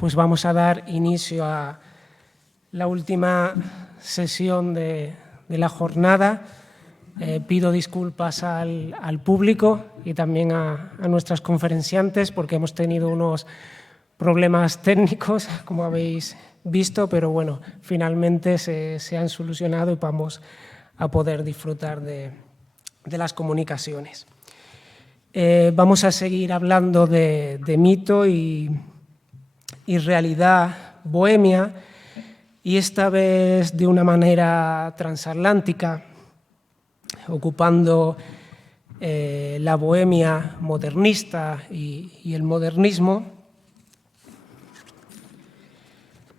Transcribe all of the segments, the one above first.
pues vamos a dar inicio a la última sesión de la jornada. Pido disculpas al público y también a nuestras conferenciantes porque hemos tenido unos problemas técnicos, como habéis visto, pero bueno, finalmente se han solucionado y vamos a poder disfrutar de las comunicaciones. Vamos a seguir hablando de mito y realidad bohemia, y esta vez de una manera transatlántica, ocupando la bohemia modernista y el modernismo.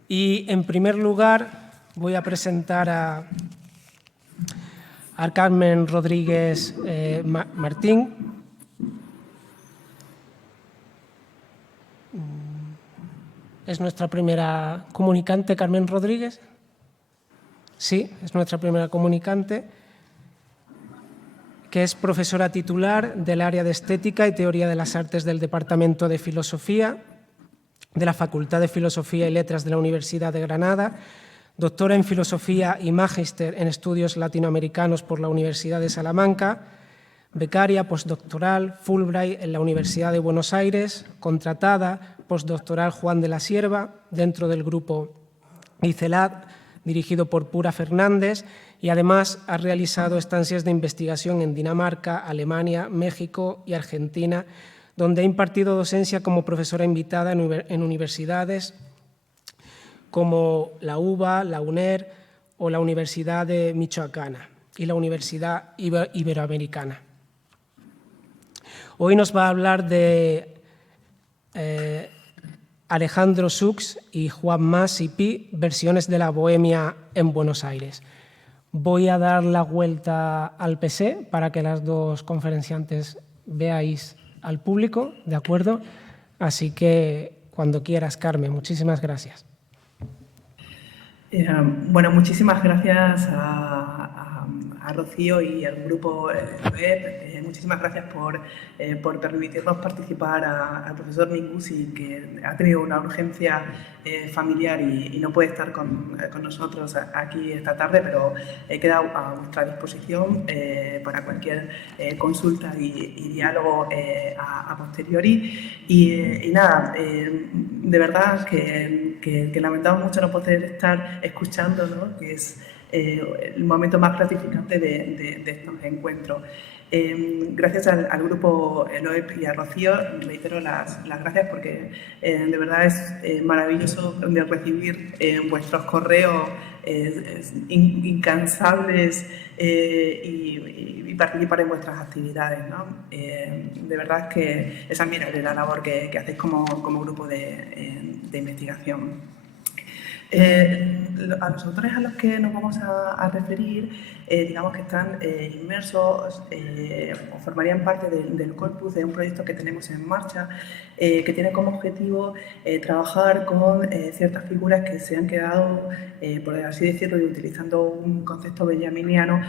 Y en primer lugar voy a presentar a Carmen Rodríguez Martín. ¿Es nuestra primera comunicante, Carmen Rodríguez? Sí, es nuestra primera comunicante, que es profesora titular del área de Estética y Teoría de las Artes del Departamento de Filosofía de la Facultad de Filosofía y Letras de la Universidad de Granada, doctora en Filosofía y Magíster en Estudios Latinoamericanos por la Universidad de Salamanca, becaria postdoctoral Fulbright en la Universidad de Buenos Aires, contratada postdoctoral Juan de la Cierva dentro del grupo ICELAD, dirigido por Pura Fernández, y además ha realizado estancias de investigación en Dinamarca, Alemania, México y Argentina, donde ha impartido docencia como profesora invitada en universidades como la UBA, la UNER o la Universidad de Michoacana y la Universidad Iberoamericana. Hoy nos va a hablar de Alejandro Sux y Juan Mas-Ipí, versiones de la bohemia en Buenos Aires. Voy a dar la vuelta al PC para que las dos conferenciantes veáis al público, ¿de acuerdo? Así que cuando quieras, Carmen, muchísimas gracias. Bueno, muchísimas gracias a Rocío y al grupo web. Muchísimas gracias por permitirnos participar al profesor Minguzi, que ha tenido una urgencia familiar y no puede estar con nosotros aquí esta tarde, pero queda a vuestra disposición para cualquier consulta y diálogo a posteriori. Y nada, de verdad que lamentamos mucho no poder estar escuchando, ¿no? Que es el momento más gratificante de estos encuentros. Gracias al grupo LOEP y a Rocío, reitero las gracias porque de verdad es maravilloso de recibir vuestros correos incansables y participar en vuestras actividades, ¿no? De verdad que es admirable la labor que hacéis como grupo de investigación. A los autores a los que nos vamos a referir, digamos que están inmersos o formarían parte del corpus de un proyecto que tenemos en marcha, que tiene como objetivo trabajar con ciertas figuras que se han quedado, por así decirlo, y utilizando un concepto benjaminiano,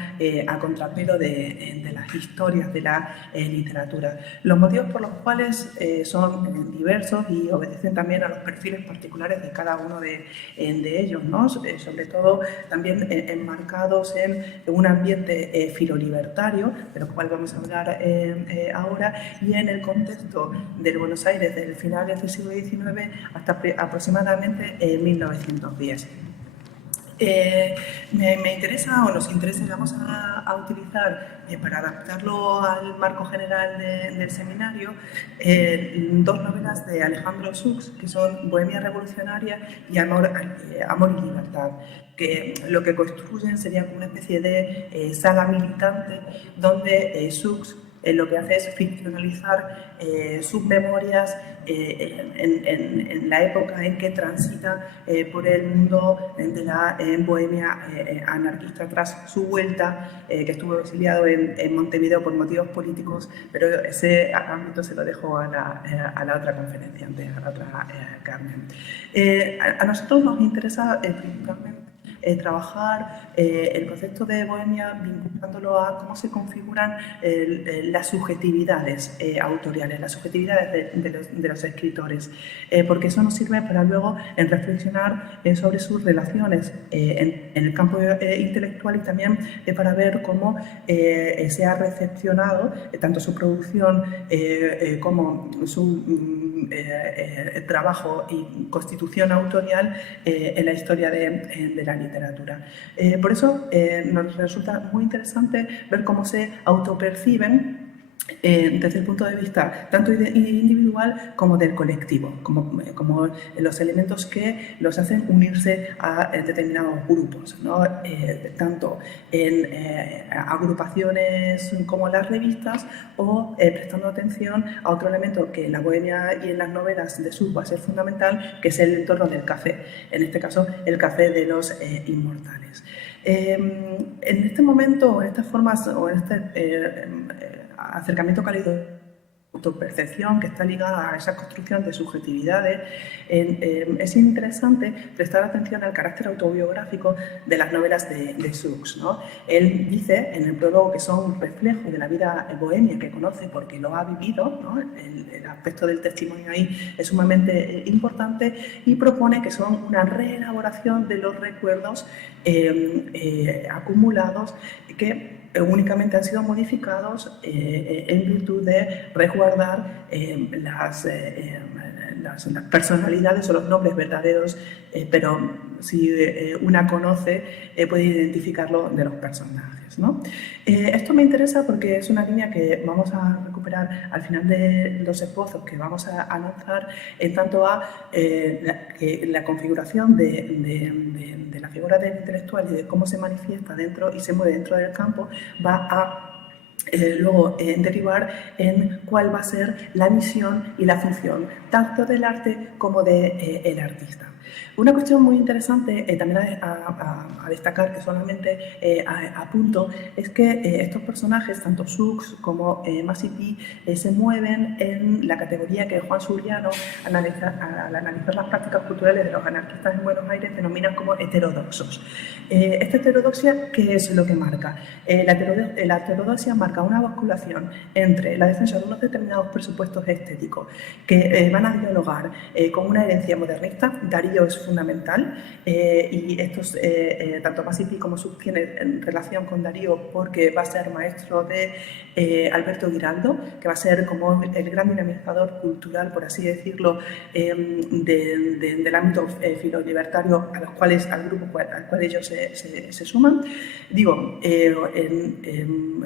a contrapelo de las historias de la literatura. Los motivos por los cuales son diversos y obedecen también a los perfiles particulares de cada uno de ellos, ¿no? Sobre todo también enmarcados en un ambiente filolibertario, de lo cual vamos a hablar ahora, y en el contexto del Buenos Aires del final del siglo XIX hasta aproximadamente 1910. Me interesa, o nos interesa, y vamos a utilizar para adaptarlo al marco general del seminario, dos novelas de Alejandro Sux, que son Bohemia Revolucionaria y Amor y Libertad, que lo que construyen sería como una especie de saga militante donde Sux lo que hace es ficcionalizar sus memorias en la época en que transita por el mundo de la bohemia anarquista tras su vuelta, que estuvo exiliado en Montevideo por motivos políticos, pero ese ámbito se lo dejo a la otra conferenciante, a la otra Carmen. A nosotros nos interesa principalmente trabajar el concepto de bohemia vinculándolo a cómo se configuran las subjetividades autoriales, las subjetividades de los escritores, porque eso nos sirve para luego reflexionar sobre sus relaciones en el campo intelectual y también para ver cómo se ha recepcionado tanto su producción como su trabajo y constitución autorial en la historia de la literatura. Por eso nos resulta muy interesante ver cómo se autoperciben desde el punto de vista tanto individual como del colectivo, como los elementos que los hacen unirse a determinados grupos, ¿no? Tanto en agrupaciones como las revistas o prestando atención a otro elemento que en la bohemia y en las novelas de Seuss va a ser fundamental, que es el entorno del café, en este caso el café de los inmortales. En este momento, o en estas formas, o en este acercamiento cálido, autopercepción que está ligada a esa construcción de subjetividades, es interesante prestar atención al carácter autobiográfico de las novelas de Seuss, ¿no? Él dice en el prólogo que son un reflejo de la vida bohemia que conoce porque lo ha vivido, ¿no? El aspecto del testimonio ahí es sumamente importante y propone que son una reelaboración de los recuerdos acumulados que únicamente han sido modificados en virtud de resguardar las personalidades o los nombres verdaderos, pero si una conoce puede identificarlo de los personajes, ¿no? Esto me interesa porque es una línea que vamos a recuperar al final de los esbozos que vamos a lanzar en tanto a la configuración de la figura del intelectual y de cómo se manifiesta dentro y se mueve dentro del campo va a luego derivar en cuál va a ser la misión y la función tanto del arte como del artista. Una cuestión muy interesante también a destacar, que solamente apunto, es que estos personajes, tanto Seuss como Masipi, se mueven en la categoría que Juan Suriano, al analizar las prácticas culturales de los anarquistas en Buenos Aires, denomina como heterodoxos. Esta heterodoxia, ¿qué es lo que marca? La heterodoxia marca una basculación entre la defensa de unos determinados presupuestos estéticos que van a dialogar con una herencia modernista. Darío es fundamental y estos, tanto Masipi como Seuss tienen relación con Darío porque va a ser maestro de Alberto Giraldo, que va a ser como el gran dinamizador cultural, por así decirlo, del ámbito filolibertario al grupo al cual ellos se suman. Digo,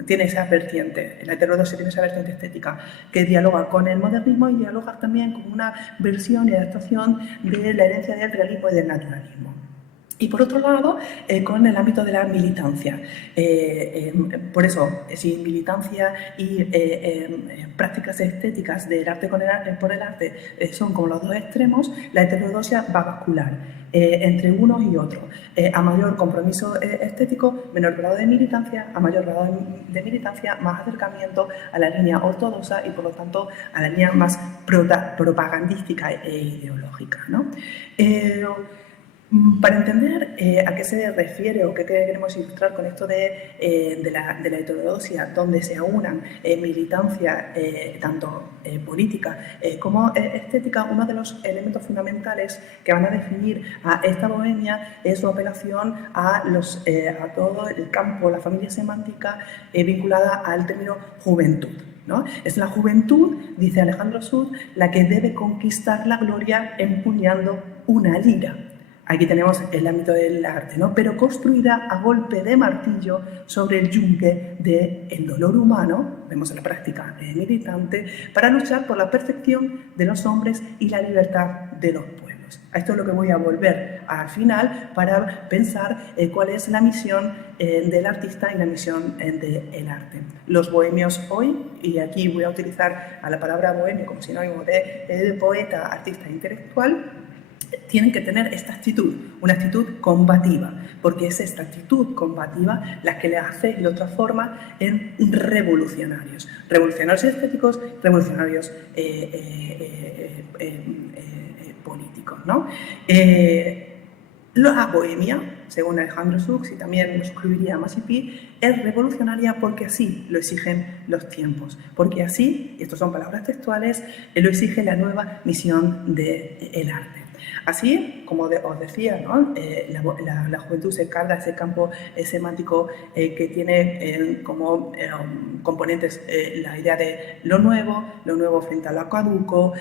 tiene esa vertiente, la heterodoxia tiene esa vertiente estética que dialoga con el modernismo y dialoga también con una versión y adaptación de la herencia del realismo y del naturalismo. Y por otro lado, con el ámbito de la militancia. Por eso, si militancia y prácticas estéticas del arte por el arte son como los dos extremos, la heterodoxia va a bascular entre unos y otros. A mayor compromiso estético, menor grado de militancia; a mayor grado de militancia, más acercamiento a la línea ortodoxa y, por lo tanto, a la línea más propagandística e ideológica, ¿no? Para entender a qué se refiere o qué queremos ilustrar con esto de la heterodoxia, donde se aunan militancia tanto política como estética, uno de los elementos fundamentales que van a definir a esta bohemia es su apelación a todo el campo, la familia semántica vinculada al término juventud, ¿no? Es la juventud, dice Alejandro Sud, la que debe conquistar la gloria empuñando una lira. Aquí tenemos el ámbito del arte, ¿no? Pero construida a golpe de martillo sobre el yunque del dolor humano, vemos en la práctica militante, para luchar por la perfección de los hombres y la libertad de los pueblos. A esto es lo que voy a volver al final para pensar cuál es la misión del artista y la misión del arte. Los bohemios hoy, y aquí voy a utilizar a la palabra bohemio como sinónimo de poeta, artista e intelectual, tienen que tener esta actitud, una actitud combativa, porque es esta actitud combativa la que les hace y lo transforma en revolucionarios. Revolucionarios estéticos, revolucionarios políticos, ¿no? La bohemia, según Alejandro Sux, y también lo suscribiría Masipi, es revolucionaria porque así lo exigen los tiempos, porque así, y estas son palabras textuales, lo exige la nueva misión del arte. Así, como os decía, ¿no? La juventud se carga ese campo semántico que tiene como componentes la idea de lo nuevo frente a lo caduco,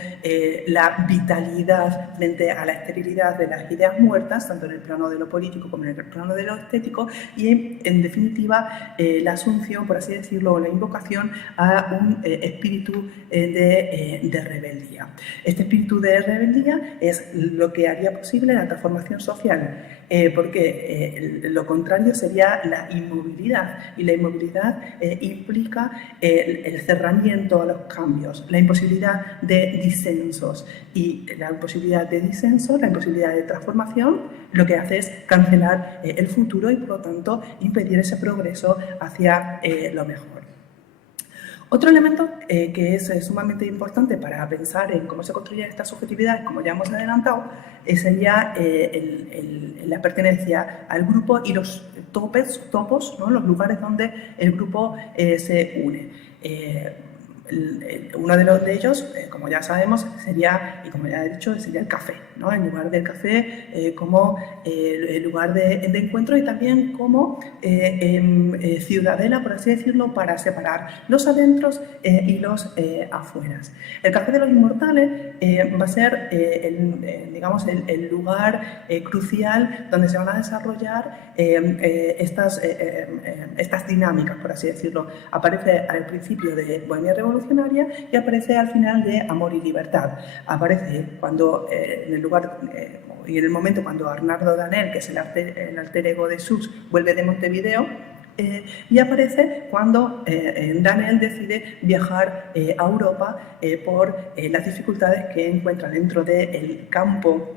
la vitalidad frente a la esterilidad de las ideas muertas, tanto en el plano de lo político como en el plano de lo estético, y en definitiva la asunción, por así decirlo, o la invocación a un espíritu de rebeldía. Este espíritu de rebeldía es lo que haría posible la transformación social, porque lo contrario sería la inmovilidad, y la inmovilidad implica el cerramiento a los cambios, la imposibilidad de disensos, y la imposibilidad de disenso, la imposibilidad de transformación, lo que hace es cancelar el futuro y, por lo tanto, impedir ese progreso hacia lo mejor. Otro elemento que es sumamente importante para pensar en cómo se construyen estas subjetividades, como ya hemos adelantado, sería la pertenencia al grupo y los topos, ¿no? Los lugares donde el grupo se une. Uno de ellos, como ya sabemos, sería, y como ya he dicho, sería el café, ¿no? En lugar del café como el lugar de encuentro, y también como ciudadela, por así decirlo, para separar los adentros y los afueras. El Café de los Inmortales va a ser, digamos, el lugar crucial donde se van a desarrollar estas dinámicas, por así decirlo. Aparece al principio de Bohemia Revolucionaria y aparece al final de Amor y Libertad. Aparece cuando en el lugar y en el momento cuando Arnaldo Danel, que es el alter ego de Sux, vuelve de Montevideo, y aparece cuando Danel decide viajar a Europa por las dificultades que encuentra dentro del campo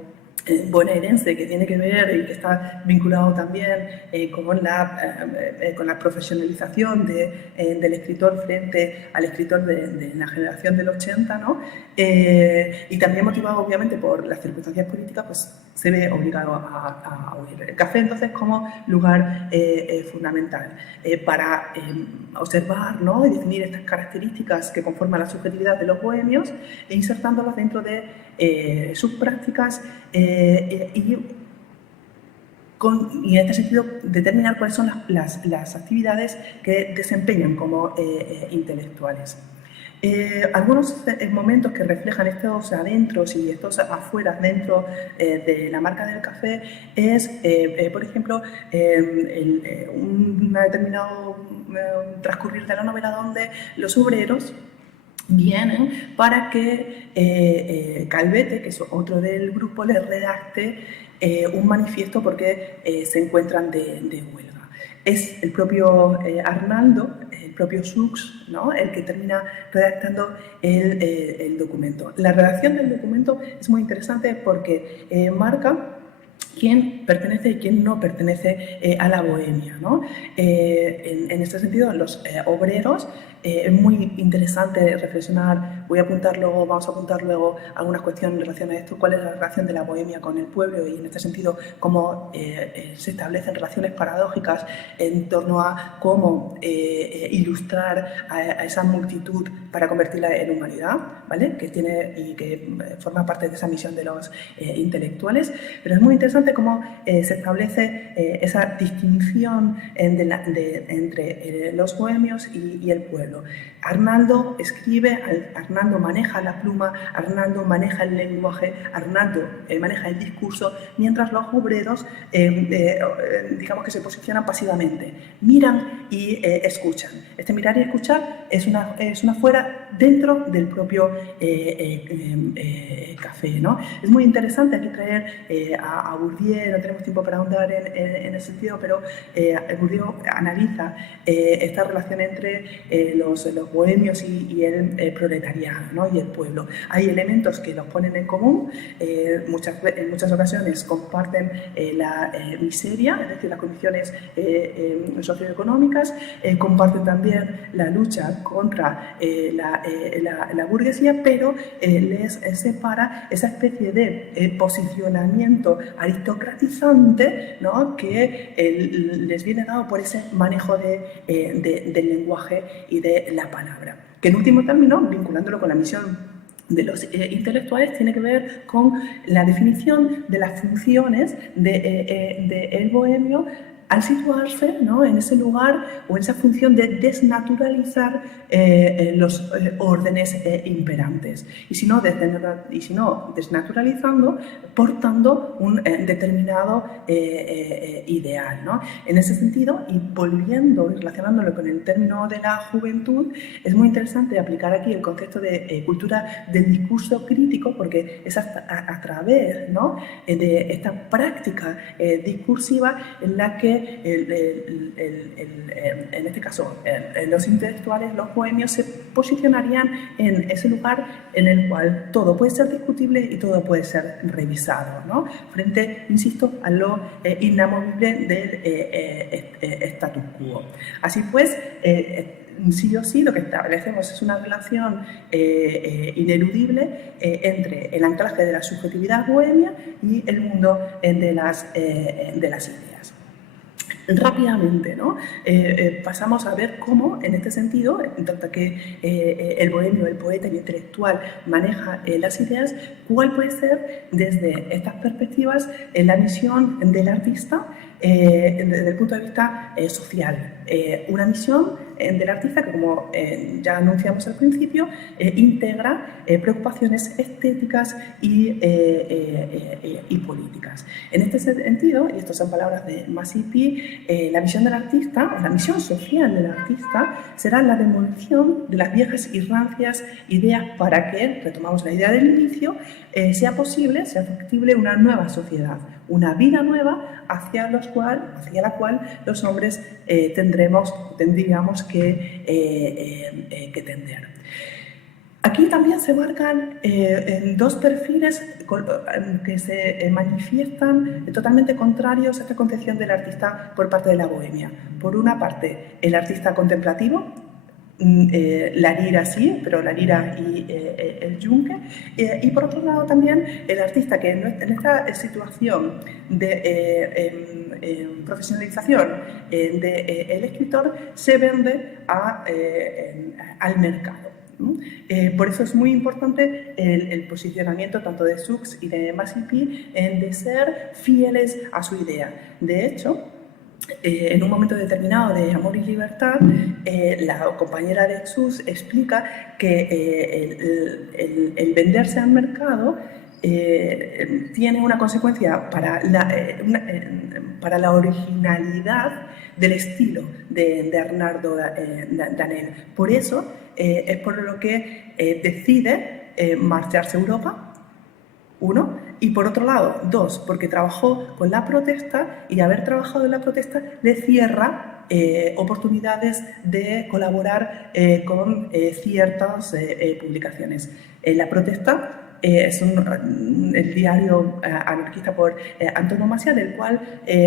bonaerense, que tiene que ver y que está vinculado también con la profesionalización del escritor frente al escritor de la generación del 80, ¿no? Y también motivado obviamente por las circunstancias políticas, pues se ve obligado a huir. El café entonces como lugar fundamental para observar, ¿no? Y definir estas características que conforman la subjetividad de los bohemios e insertándolas dentro de sus prácticas y en este sentido determinar cuáles son las actividades que desempeñan como intelectuales. Algunos momentos que reflejan estos adentros y estos afueras dentro de la marca del café es, por ejemplo, un determinado transcurrir de la novela donde los obreros vienen para que Calvete, que es otro del grupo, les redacte un manifiesto porque se encuentran de huelga. Es el propio Arnaldo, el propio Sux, ¿no? El que termina redactando el documento. La redacción del documento es muy interesante porque marca quién pertenece y quién no pertenece a la bohemia, ¿no? En este sentido, los obreros, es muy interesante reflexionar, vamos a apuntar luego algunas cuestiones en relación a esto, cuál es la relación de la bohemia con el pueblo y en este sentido cómo se establecen relaciones paradójicas en torno a cómo ilustrar a esa multitud para convertirla en humanidad, ¿vale? Que tiene y que forma parte de esa misión de los intelectuales, pero es muy interesante cómo se establece esa distinción entre los bohemios y el pueblo. Arnaldo escribe, Arnaldo maneja la pluma, Arnaldo maneja el lenguaje, Arnaldo maneja el discurso, mientras los obreros, digamos que se posicionan pasivamente, miran y escuchan. Este mirar y escuchar es una fuera dentro del propio café, ¿no? Es muy interesante aquí traer a Bourdieu, no tenemos tiempo para ahondar en ese sentido, pero Bourdieu analiza esta relación entre los bohemios y el proletariado, ¿no? Y el pueblo. Hay elementos que los ponen en común, en muchas ocasiones comparten la miseria, es decir, las condiciones socioeconómicas, comparten también la lucha contra la burguesía, pero les separa esa especie de posicionamiento aristocratizante, ¿no? Que les viene dado por ese manejo del lenguaje y de la palabra. Que en último término, vinculándolo con la misión de los intelectuales, tiene que ver con la definición de las funciones del bohemio al situarse, ¿no? En ese lugar o en esa función de desnaturalizar los órdenes imperantes. Y si no, desnaturalizando, portando un determinado ideal, ¿no? En ese sentido, y volviendo y relacionándolo con el término de la juventud, es muy interesante aplicar aquí el concepto de cultura del discurso crítico, porque es a través, ¿no? De esta práctica discursiva en la que en este caso los intelectuales, los bohemios, se posicionarían en ese lugar en el cual todo puede ser discutible y todo puede ser revisado, ¿no? Frente, insisto, a lo inamovible del status quo. Así pues, sí o sí, lo que establecemos es una relación ineludible entre el anclaje de la subjetividad bohemia y el mundo de las ideas. Rápidamente, ¿no? Pasamos a ver cómo, en este sentido, en tanto que el bohemio, el poeta y el intelectual maneja las ideas, cuál puede ser, desde estas perspectivas, la misión del artista desde el punto de vista social. Una misión del artista que, como ya anunciamos al principio, integra preocupaciones estéticas y políticas. En este sentido, y estas son palabras de Masipi, la misión del artista, la misión social del artista, será la demolición de las viejas y rancias ideas para que, retomamos la idea del inicio, sea posible, sea factible una nueva sociedad, una vida nueva hacia la cual los hombres tendríamos que tender. Aquí también se marcan dos perfiles que se manifiestan totalmente contrarios a esta concepción del artista por parte de la bohemia. Por una parte, el artista contemplativo, la lira sí, pero la lira y el yunque, y por otro lado también el artista que en esta situación de profesionalización del escritor se vende al mercado. Por eso es muy importante el posicionamiento tanto de Sux y de Masipi de ser fieles a su idea. De hecho, en un momento determinado de Amor y Libertad, la compañera de Sux explica que el venderse al mercado tiene una consecuencia para la originalidad del estilo de Bernardo Danel. Por eso es por lo que decide marcharse a Europa, uno, y por otro lado, dos, porque trabajó con la protesta y haber trabajado en la protesta le cierra oportunidades de colaborar con ciertas publicaciones. La protesta es el diario anarquista por Antonio Maciá, del cual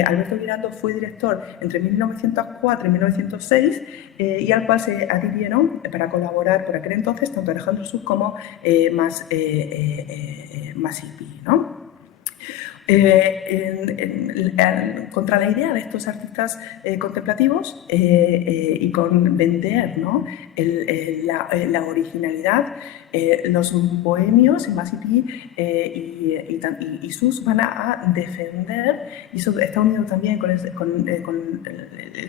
Alberto Giraldo fue director entre 1904 y 1906 y al cual se adhirieron para colaborar por aquel entonces tanto Alejandro Sux como Masipi, ¿no? Contra la idea de estos artistas contemplativos y con vender, ¿no? la originalidad, los bohemios, Masipi y Sux van a defender, y eso está unido también con el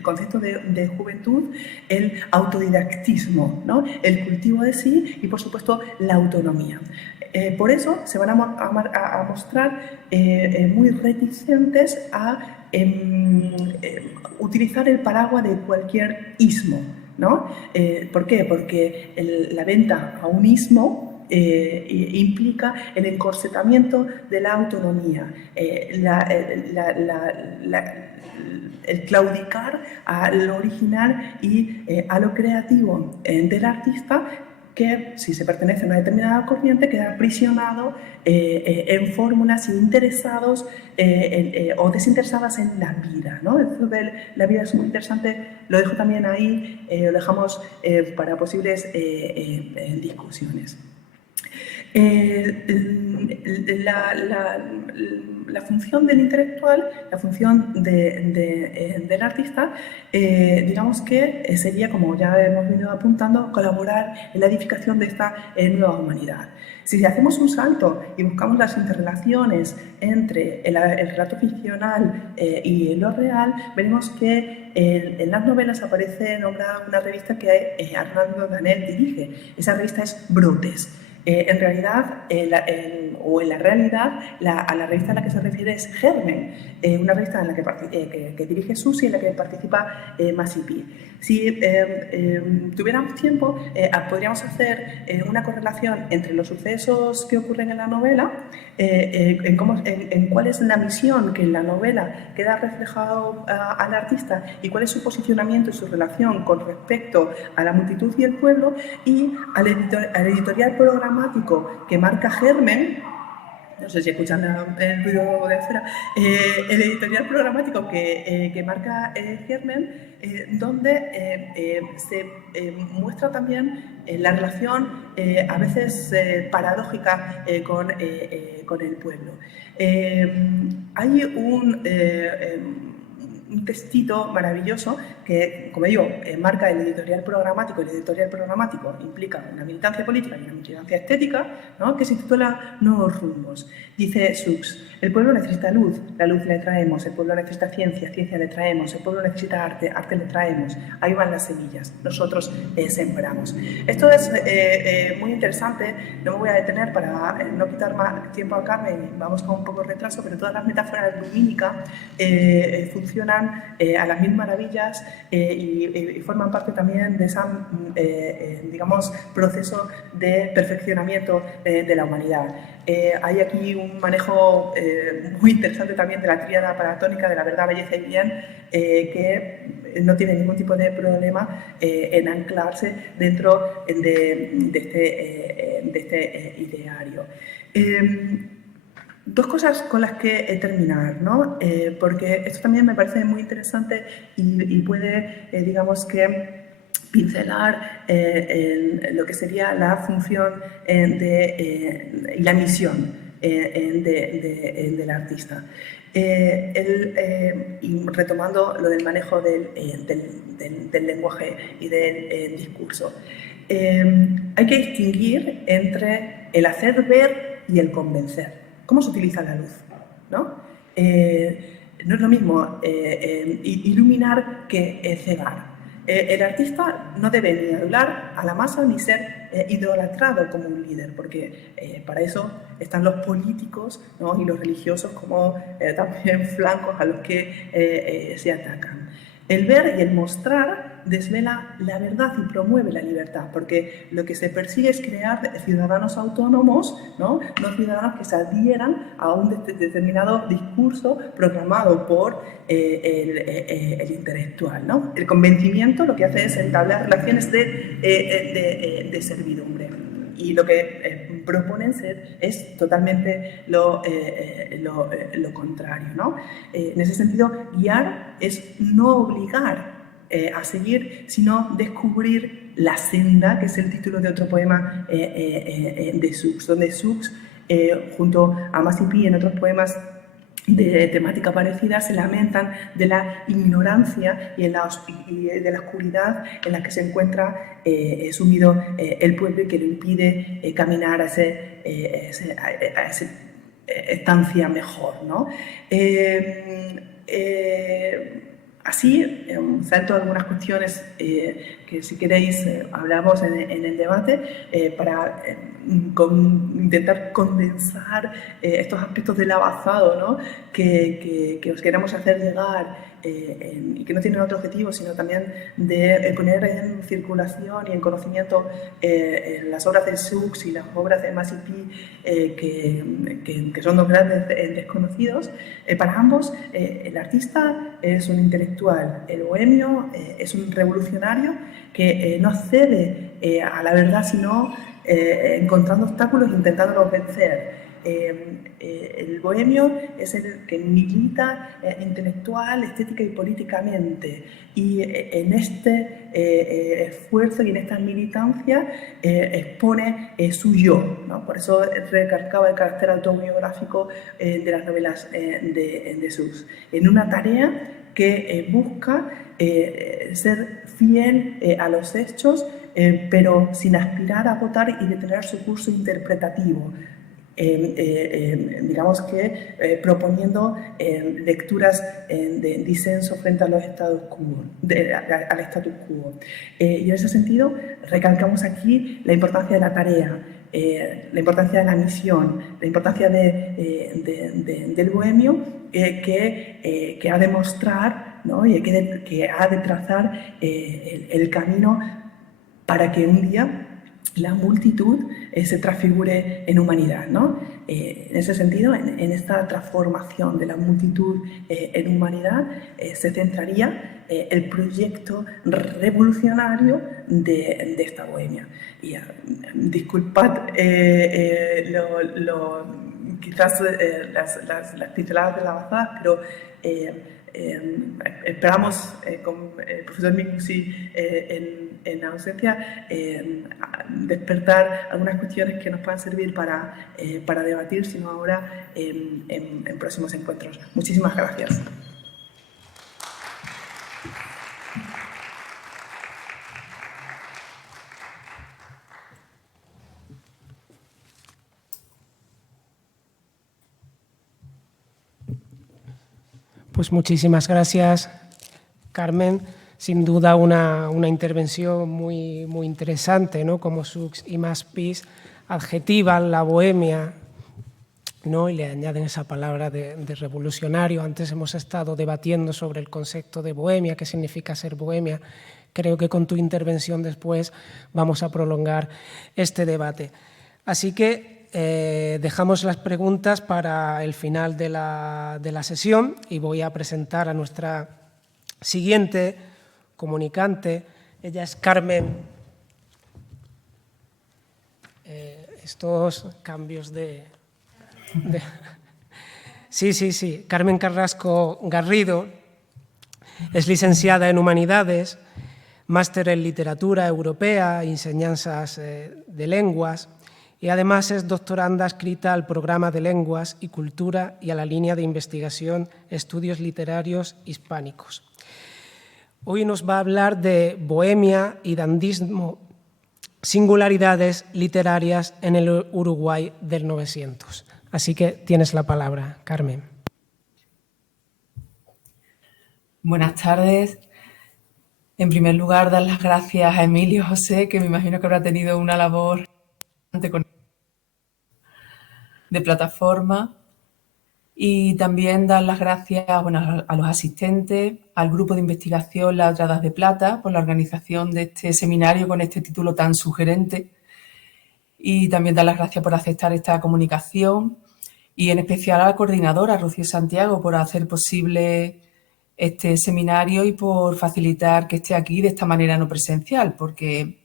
concepto de juventud, el autodidactismo, ¿no? El cultivo de sí y, por supuesto, la autonomía. Por eso se van a mostrar muy reticentes a utilizar el paraguas de cualquier ismo, ¿no? ¿Por qué? Porque la venta a un ismo implica el encorsetamiento de la autonomía, el claudicar a lo original y a lo creativo del artista, que si se pertenece a una determinada corriente queda aprisionado en fórmulas interesados o desinteresadas en la vida, ¿no? Esto de la vida es muy interesante, lo dejo también ahí, lo dejamos para posibles discusiones. La función del intelectual, la función del artista, digamos que sería, como ya hemos venido apuntando, colaborar en la edificación de esta nueva humanidad. Si hacemos un salto y buscamos las interrelaciones entre el relato ficcional y lo real, veremos que en las novelas aparece nombrada una revista que Armando Danel dirige. Esa revista es Brotes. En realidad, o en la realidad, a la revista a la que se refiere es Germen, una revista en la que dirige Susi, en la que participa Masipi. Si tuviéramos tiempo, podríamos hacer una correlación entre los sucesos que ocurren en la novela, en cuál es la misión que en la novela queda reflejado al artista y cuál es su posicionamiento y su relación con respecto a la multitud y el pueblo, y al editorial programático que marca Germen. No sé si escuchan el ruido de afuera. El editorial programático que marca Germen, donde se muestra también la relación a veces paradójica con el pueblo. Hay un textito maravilloso que, como digo, marca el editorial programático. El editorial programático implica una militancia política y una militancia estética, ¿no?, que se titula Nuevos rumbos. Dice Sux: el pueblo necesita luz, la luz le traemos; el pueblo necesita ciencia, ciencia le traemos; el pueblo necesita arte, arte le traemos. Ahí van las semillas, nosotros sembramos. Esto es muy interesante, no me voy a detener para no quitar más tiempo a Carmen, vamos con un poco de retraso, pero todas las metáforas lumínicas funcionan a las mil maravillas y forman parte también de ese, digamos, proceso de perfeccionamiento de la humanidad. Hay aquí un manejo muy interesante también de la tríada paratónica de la verdad, belleza y bien, que no tiene ningún tipo de problema en anclarse dentro de este ideario. Dos cosas con las que terminar, ¿no? Porque esto también me parece muy interesante y puede, digamos que, pincelar lo que sería la función y la misión del artista. Y retomando lo del manejo del lenguaje y del discurso, hay que distinguir entre el hacer ver y el convencer. ¿Cómo se utiliza la luz? ¿No? No es lo mismo iluminar que cegar. El artista no debe ni hablar a la masa ni ser idolatrado como un líder, porque para eso están los políticos, ¿no?, y los religiosos como también flancos a los que se atacan. El ver y el mostrar desvela la verdad y promueve la libertad, porque lo que se persigue es crear ciudadanos autónomos, no ciudadanos que se adhieran a un determinado discurso proclamado por el intelectual, ¿no? El convencimiento lo que hace es entablar relaciones de servidumbre. Y lo que proponen ser es totalmente lo contrario, ¿no? En ese sentido, guiar es no obligar a seguir, sino descubrir la senda, que es el título de otro poema de Sux, donde Sux, junto a Masipi, en otros poemas de temática parecida, se lamentan de la ignorancia y de la oscuridad en la que se encuentra sumido el pueblo y que le impide caminar a esa estancia mejor, ¿no? Así, salto algunas cuestiones que, si queréis, hablamos en el debate para intentar condensar estos aspectos del avanzado, ¿no?, que os queremos hacer llegar y que no tienen otro objetivo, sino también de poner en circulación y en conocimiento las obras del SUX y las obras de MASIPI, que son dos grandes desconocidos. Para ambos, el artista es un intelectual, el bohemio es un revolucionario que no cede a la verdad, sino encontrando obstáculos e intentándolos vencer. El bohemio es el que milita intelectual, estética y políticamente, y en este esfuerzo y en esta militancia expone su yo, ¿no? Por eso recalcaba el carácter autobiográfico de las novelas de Seuss, en una tarea que busca ser fiel a los hechos, pero sin aspirar a agotar y detener su curso interpretativo. Digamos que proponiendo lecturas de disenso frente a los status quo, al status quo. Y en ese sentido recalcamos aquí la importancia de la tarea, la importancia de la misión, la importancia del bohemio que ha de mostrar, ¿no? Y que ha de trazar el camino para que un día la multitud se transfigure en humanidad, ¿no? En ese sentido, en esta transformación de la multitud en humanidad, se centraría el proyecto revolucionario de esta bohemia. Y disculpad quizás las pinceladas de la avanzada, pero esperamos con el profesor Minguzzi en ausencia despertar algunas cuestiones que nos puedan servir para debatir, sino ahora en próximos encuentros. Muchísimas gracias. Pues muchísimas gracias, Carmen. Sin duda una intervención muy interesante, ¿no? Como Seuss y MASPI adjetivan la bohemia, ¿no? Y le añaden esa palabra de revolucionario. Antes hemos estado debatiendo sobre el concepto de bohemia, qué significa ser bohemia. Creo que con tu intervención después vamos a prolongar este debate. Así que dejamos las preguntas para el final de la sesión y voy a presentar a nuestra siguiente comunicante. Ella es Carmen. Estos cambios de... Sí. Carmen Carrasco Garrido es licenciada en Humanidades, máster en Literatura Europea, Enseñanzas de Lenguas, y además es doctoranda adscrita al programa de Lenguas y Cultura y a la línea de investigación Estudios Literarios Hispánicos. Hoy nos va a hablar de bohemia y dandismo, singularidades literarias en el Uruguay del 900. Así que tienes la palabra, Carmen. Buenas tardes. En primer lugar, dar las gracias a Emilio José, que me imagino que habrá tenido una labor de plataforma, y también dar las gracias a los asistentes, al grupo de investigación Las Gradas de Plata por la organización de este seminario con este título tan sugerente, y también dar las gracias por aceptar esta comunicación, y en especial a la coordinadora Rocío Santiago por hacer posible este seminario y por facilitar que esté aquí de esta manera no presencial, porque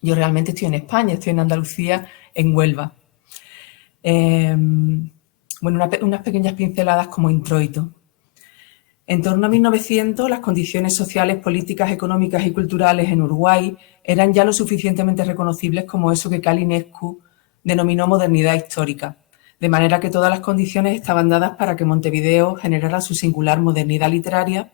yo realmente estoy en España, estoy en Andalucía, en Huelva. Unas pequeñas pinceladas como introito. En torno a 1900, las condiciones sociales, políticas, económicas y culturales en Uruguay eran ya lo suficientemente reconocibles como eso que Calinescu denominó modernidad histórica, de manera que todas las condiciones estaban dadas para que Montevideo generara su singular modernidad literaria.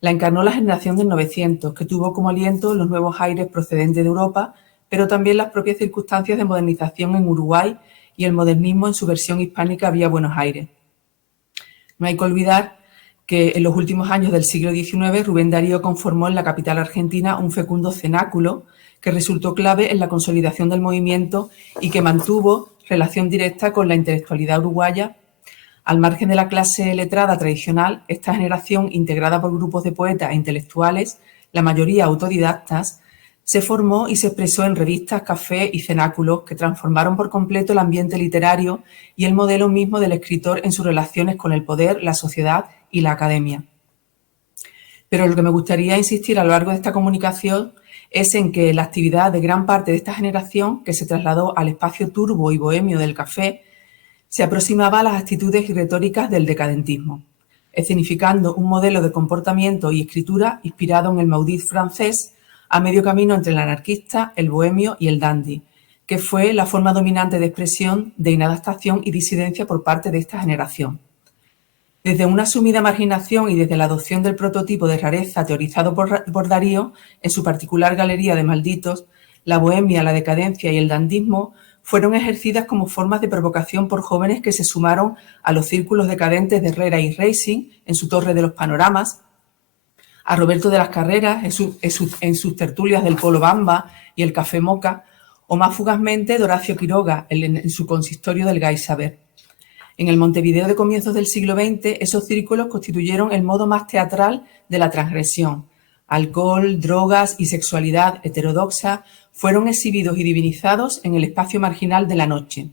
La encarnó la generación del 900, que tuvo como aliento los nuevos aires procedentes de Europa, pero también las propias circunstancias de modernización en Uruguay y el modernismo en su versión hispánica vía Buenos Aires. No hay que olvidar que en los últimos años del siglo XIX Rubén Darío conformó en la capital argentina un fecundo cenáculo que resultó clave en la consolidación del movimiento y que mantuvo relación directa con la intelectualidad uruguaya, Al margen de la clase letrada tradicional, esta generación, integrada por grupos de poetas e intelectuales, la mayoría autodidactas, se formó y se expresó en revistas, cafés y cenáculos que transformaron por completo el ambiente literario y el modelo mismo del escritor en sus relaciones con el poder, la sociedad y la academia. Pero lo que me gustaría insistir a lo largo de esta comunicación es en que la actividad de gran parte de esta generación, que se trasladó al espacio turbo y bohemio del café, se aproximaba a las actitudes y retóricas del decadentismo, escenificando un modelo de comportamiento y escritura inspirado en el Maudit francés, a medio camino entre el anarquista, el bohemio y el dandy, que fue la forma dominante de expresión de inadaptación y disidencia por parte de esta generación. Desde una asumida marginación y desde la adopción del prototipo de rareza teorizado por Darío, en su particular galería de malditos, la bohemia, la decadencia y el dandismo fueron ejercidas como formas de provocación por jóvenes que se sumaron a los círculos decadentes de Herrera y Racing en su Torre de los Panoramas, a Roberto de las Carreras en sus tertulias del Polo Bamba y el Café Moca, o más fugazmente de Horacio Quiroga en su consistorio del Gai Saber. En el Montevideo de comienzos del siglo XX, esos círculos constituyeron el modo más teatral de la transgresión. Alcohol, drogas y sexualidad heterodoxa fueron exhibidos y divinizados en el espacio marginal de la noche.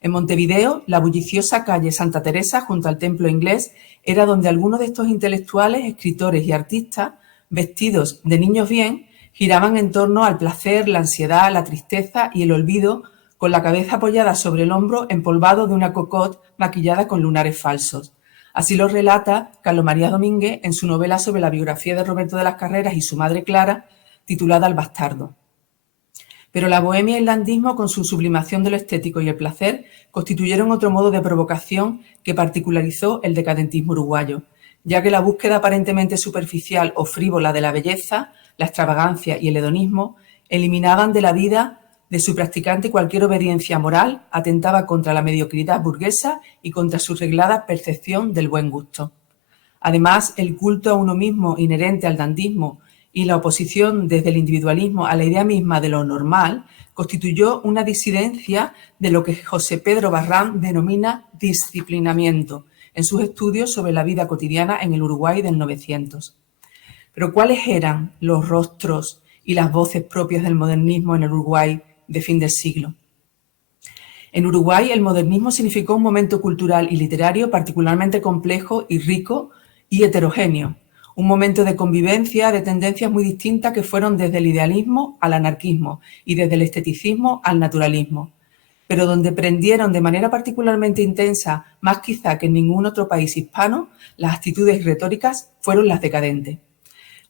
En Montevideo, la bulliciosa calle Santa Teresa, junto al Templo Inglés, era donde algunos de estos intelectuales, escritores y artistas, vestidos de niños bien, giraban en torno al placer, la ansiedad, la tristeza y el olvido, con la cabeza apoyada sobre el hombro empolvado de una cocotte maquillada con lunares falsos. Así lo relata Carlos María Domínguez en su novela sobre la biografía de Roberto de las Carreras y su madre Clara, titulada El bastardo. Pero la bohemia y el dandismo, con su sublimación de lo estético y el placer, constituyeron otro modo de provocación que particularizó el decadentismo uruguayo, ya que la búsqueda aparentemente superficial o frívola de la belleza, la extravagancia y el hedonismo eliminaban de la vida de su practicante cualquier obediencia moral, atentaba contra la mediocridad burguesa y contra su reglada percepción del buen gusto. Además, el culto a uno mismo inherente al dandismo y la oposición desde el individualismo a la idea misma de lo normal constituyó una disidencia de lo que José Pedro Barrán denomina disciplinamiento en sus estudios sobre la vida cotidiana en el Uruguay del 900. Pero ¿cuáles eran los rostros y las voces propias del modernismo en el Uruguay de fin del siglo? En Uruguay, el modernismo significó un momento cultural y literario particularmente complejo y rico y heterogéneo, un momento de convivencia de tendencias muy distintas que fueron desde el idealismo al anarquismo y desde el esteticismo al naturalismo, pero donde prendieron de manera particularmente intensa, más quizá que en ningún otro país hispano, las actitudes retóricas fueron las decadentes.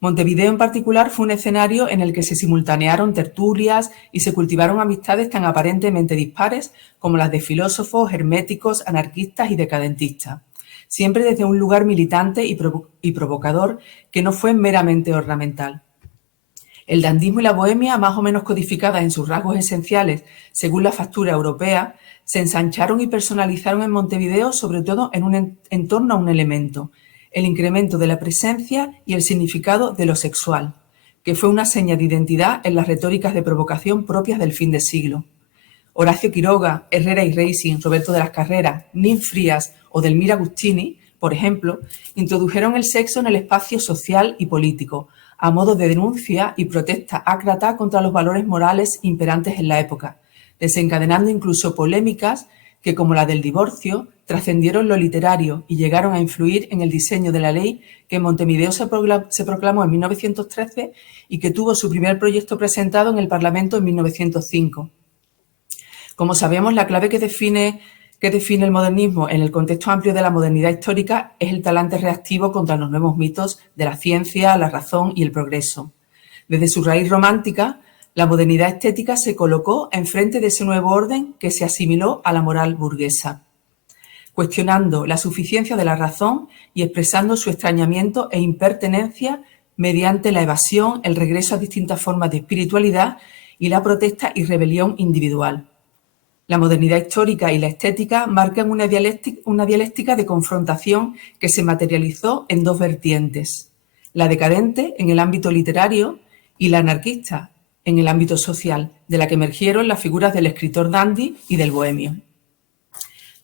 Montevideo en particular fue un escenario en el que se simultanearon tertulias y se cultivaron amistades tan aparentemente dispares como las de filósofos, herméticos, anarquistas y decadentistas, siempre desde un lugar militante y provocador que no fue meramente ornamental. El dandismo y la bohemia, más o menos codificadas en sus rasgos esenciales según la factura europea, se ensancharon y personalizaron en Montevideo sobre todo en torno a un elemento, el incremento de la presencia y el significado de lo sexual, que fue una seña de identidad en las retóricas de provocación propias del fin de siglo. Horacio Quiroga, Herrera y Racing, Roberto de las Carreras, Nin Frías o Delmira Agustini, por ejemplo, introdujeron el sexo en el espacio social y político, a modo de denuncia y protesta ácrata contra los valores morales imperantes en la época, desencadenando incluso polémicas que, como la del divorcio, trascendieron lo literario y llegaron a influir en el diseño de la ley que en Montevideo se proclamó en 1913 y que tuvo su primer proyecto presentado en el Parlamento en 1905. Como sabemos, la clave que define el modernismo en el contexto amplio de la modernidad histórica es el talante reactivo contra los nuevos mitos de la ciencia, la razón y el progreso. Desde su raíz romántica, la modernidad estética se colocó enfrente de ese nuevo orden que se asimiló a la moral burguesa, cuestionando la suficiencia de la razón y expresando su extrañamiento e impertenencia mediante la evasión, el regreso a distintas formas de espiritualidad y la protesta y rebelión individual. La modernidad histórica y la estética marcan una dialéctica de confrontación que se materializó en dos vertientes, la decadente en el ámbito literario y la anarquista en el ámbito social, de la que emergieron las figuras del escritor dandy y del bohemio.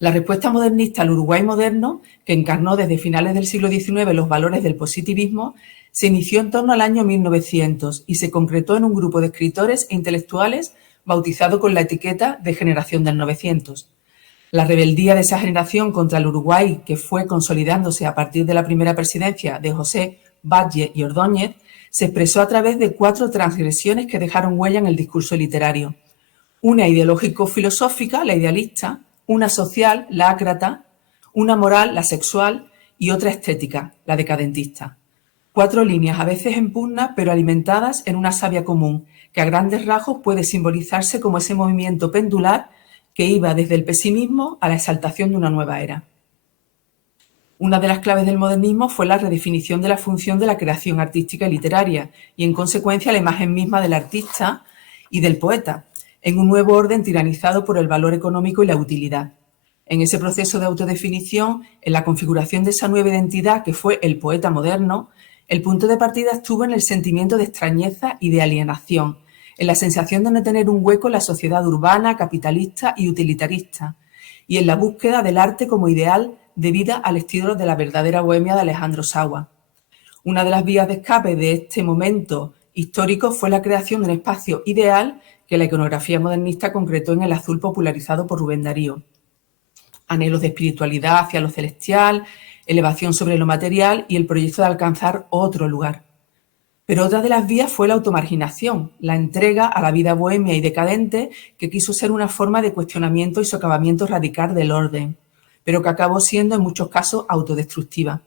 La respuesta modernista al Uruguay moderno, que encarnó desde finales del siglo XIX los valores del positivismo, se inició en torno al año 1900 y se concretó en un grupo de escritores e intelectuales bautizado con la etiqueta de Generación del 900. La rebeldía de esa generación contra el Uruguay, que fue consolidándose a partir de la primera presidencia de José Batlle y Ordóñez, se expresó a través de 4 transgresiones que dejaron huella en el discurso literario. Una ideológico-filosófica, la idealista, una social, la ácrata, una moral, la sexual, y otra estética, la decadentista. 4 líneas a veces en pugna, pero alimentadas en una savia común, que a grandes rasgos puede simbolizarse como ese movimiento pendular que iba desde el pesimismo a la exaltación de una nueva era. Una de las claves del modernismo fue la redefinición de la función de la creación artística y literaria, y en consecuencia la imagen misma del artista y del poeta, en un nuevo orden tiranizado por el valor económico y la utilidad. En ese proceso de autodefinición, en la configuración de esa nueva identidad que fue el poeta moderno, el punto de partida estuvo en el sentimiento de extrañeza y de alienación, en la sensación de no tener un hueco en la sociedad urbana, capitalista y utilitarista, y en la búsqueda del arte como ideal de vida al estilo de la verdadera bohemia de Alejandro Sawa. Una de las vías de escape de este momento histórico fue la creación de un espacio ideal que la iconografía modernista concretó en el azul popularizado por Rubén Darío. Anhelos de espiritualidad hacia lo celestial, elevación sobre lo material y el proyecto de alcanzar otro lugar. Pero otra de las vías fue la automarginación, la entrega a la vida bohemia y decadente que quiso ser una forma de cuestionamiento y socavamiento radical del orden, pero que acabó siendo en muchos casos autodestructiva.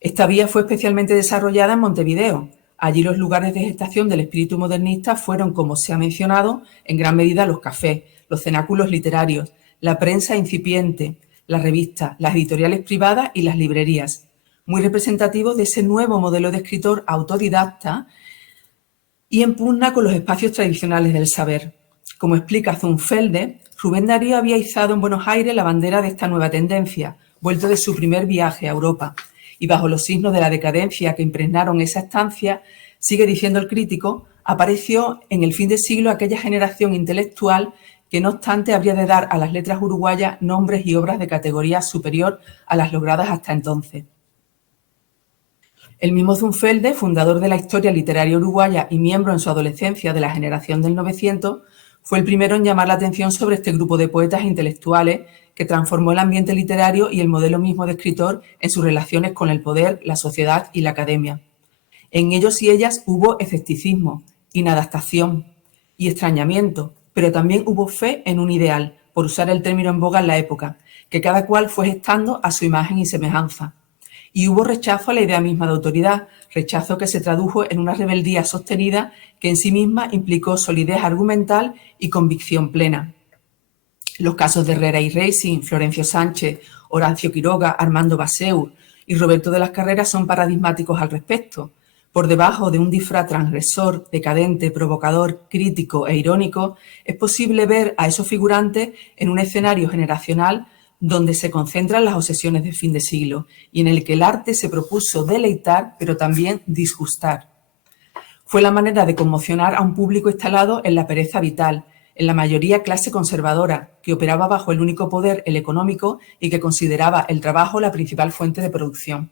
Esta vía fue especialmente desarrollada en Montevideo. Allí los lugares de gestación del espíritu modernista fueron, como se ha mencionado, en gran medida los cafés, los cenáculos literarios, la prensa incipiente, las revistas, las editoriales privadas y las librerías, muy representativos de ese nuevo modelo de escritor autodidacta y en pugna con los espacios tradicionales del saber. Como explica Zunfelde, Rubén Darío había izado en Buenos Aires la bandera de esta nueva tendencia, vuelto de su primer viaje a Europa, y bajo los signos de la decadencia que impregnaron esa estancia, sigue diciendo el crítico, apareció en el fin de siglo aquella generación intelectual que no obstante habría de dar a las letras uruguayas nombres y obras de categoría superior a las logradas hasta entonces. El mismo Zunfelde, fundador de la historia literaria uruguaya y miembro en su adolescencia de la generación del 900, fue el primero en llamar la atención sobre este grupo de poetas intelectuales que transformó el ambiente literario y el modelo mismo de escritor en sus relaciones con el poder, la sociedad y la academia. En ellos y ellas hubo escepticismo, inadaptación y extrañamiento, pero también hubo fe en un ideal, por usar el término en boga en la época, que cada cual fue gestando a su imagen y semejanza. Y hubo rechazo a la idea misma de autoridad, rechazo que se tradujo en una rebeldía sostenida que en sí misma implicó solidez argumental y convicción plena. Los casos de Herrera y Racing, Florencio Sánchez, Horacio Quiroga, Armando Baseur y Roberto de las Carreras son paradigmáticos al respecto. Por debajo de un disfraz transgresor, decadente, provocador, crítico e irónico, es posible ver a esos figurantes en un escenario generacional donde se concentran las obsesiones de fin de siglo y en el que el arte se propuso deleitar, pero también disgustar. Fue la manera de conmocionar a un público instalado en la pereza vital, en la mayoría clase conservadora, que operaba bajo el único poder, el económico, y que consideraba el trabajo la principal fuente de producción.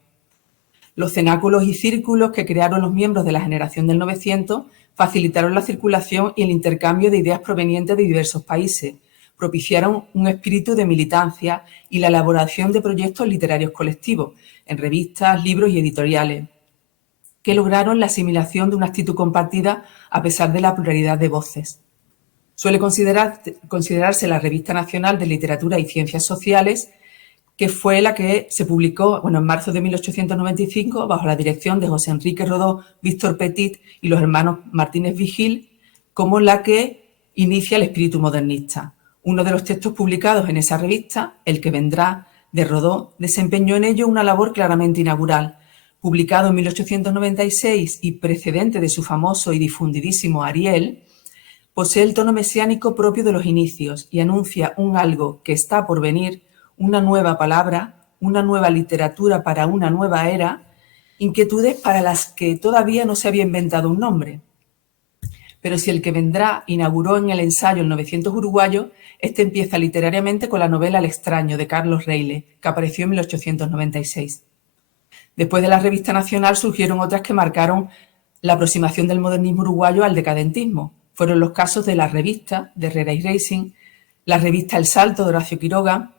Los cenáculos y círculos que crearon los miembros de la generación del 900 facilitaron la circulación y el intercambio de ideas provenientes de diversos países, propiciaron un espíritu de militancia y la elaboración de proyectos literarios colectivos, en revistas, libros y editoriales, que lograron la asimilación de una actitud compartida a pesar de la pluralidad de voces. Suele considerarse la Revista Nacional de Literatura y Ciencias Sociales, que fue la que se publicó en marzo de 1895 bajo la dirección de José Enrique Rodó, Víctor Petit y los hermanos Martínez Vigil, como la que inicia el espíritu modernista. Uno de los textos publicados en esa revista, El que vendrá, de Rodó, desempeñó en ello una labor claramente inaugural. Publicado en 1896 y precedente de su famoso y difundidísimo Ariel, posee el tono mesiánico propio de los inicios y anuncia un algo que está por venir, una nueva palabra, una nueva literatura para una nueva era, inquietudes para las que todavía no se había inventado un nombre. Pero si El que vendrá inauguró en el ensayo el 900 uruguayo, Este empieza literariamente con la novela El extraño, de Carlos Reile, que apareció en 1896. Después de la Revista Nacional surgieron otras que marcaron la aproximación del modernismo uruguayo al decadentismo. Fueron los casos de La Revista, de Herrera y Racing, la revista El Salto, de Horacio Quiroga,